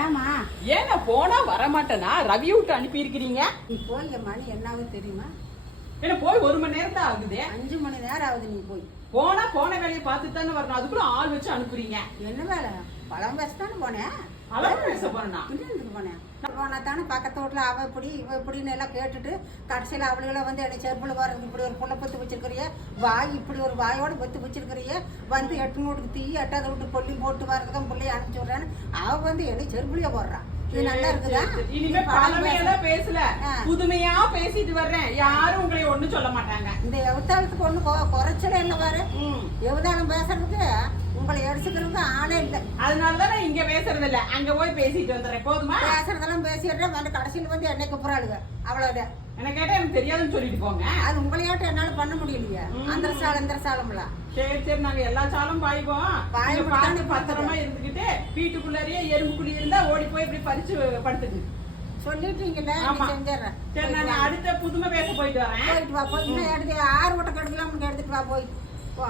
ஏமா ஏன்னா போனா வரமாட்டேனா ரவி விட்டு அனுப்பி இருக்கிறீங்க. நீ போய் மணி என்னாவது தெரியுமா? என்ன போய் 1 மணி நேரம் தான் ஆகுது. 5 மணி நேரம் ஆகுது. நீ போய் போனா போன வேலையை பார்த்துட்டு தானே வரணும். அதுக்குள்ள ஆள் வச்சு அனுப்புறீங்க. என்ன வேலை? பழம் பேசத்தானே போனேன். அளவு பேச போறேன்னா போனேன். போனா தானே பக்கத்து வீட்டுல அவ இப்படி இவ இப்படின்னு எல்லாம் கேட்டுட்டு கடைசியில அவளுகளை வந்து என்னை செருப்புல வரதுக்கு இப்படி ஒரு புள்ள பத்து வச்சிருக்கிறிய, வாய் இப்படி ஒரு வாயோட பத்து வச்சிருக்கிறிய, வந்து 8 வீட்டுக்கு தீ 8வது வீட்டு கொல்லி போட்டு வரதுக்கும் பிள்ளைய அனுப்பிச்சு விடுறான்னு அவ வந்து என்னை செருப்புலயே போடுறான். இது நல்லா இருக்குதா? இனிமே பழமையெல்லாம் பேசல, புதுமையா பேசிட்டு வர்றேன். யாரும் உங்களை ஒண்ணும் சொல்ல மாட்டாங்க. இந்த எவத்தாளத்துக்கு ஒண்ணு குறைச்சல இல்ல பாரு. எவதாளம் பேசுறதுக்கு உங்களை எடுத்துக்கிறதுக்கு ஆளே இல்லை. அதனாலதான் நான் இங்க பேசுறது இல்ல, அங்க போய் பேசிட்டு வந்துடுறேன். போதுமா? பேசுறதெல்லாம் பேசிடுறேன். வந்து கடைசியில் வந்து என்னை கூப்பிடாளுங்க. அவ்வளவுதான். என்ன கேட்டா எனக்கு தெரியாதுன்னு சொல்லிட்டு போங்க. அது உங்களையாட்டும் என்னால பண்ண முடியலையா? அந்த சாலம் இந்த சாலம்லாம். சரி சரி, நாங்க எல்லா சாலும் பாய்வோம். பார்த்து பத்திரமா இருந்துகிட்டு வீட்டுக்குள்ளாரியே எறும்புக்குள்ளி இருந்தா ஓடி போய் இப்படி பறிச்சு படுத்துக்கு சொல்லிட்டீங்கல்ல, செஞ்சிடறேன். சரி, நான் அடுத்த புதுமை பேச போயிட்டு வரேன். போயிட்டு வா. போய் இன்னும் எடுத்து 6 வட்டம் கெடுக்கலாம்னு எடுத்துட்டு வா. போய் போ.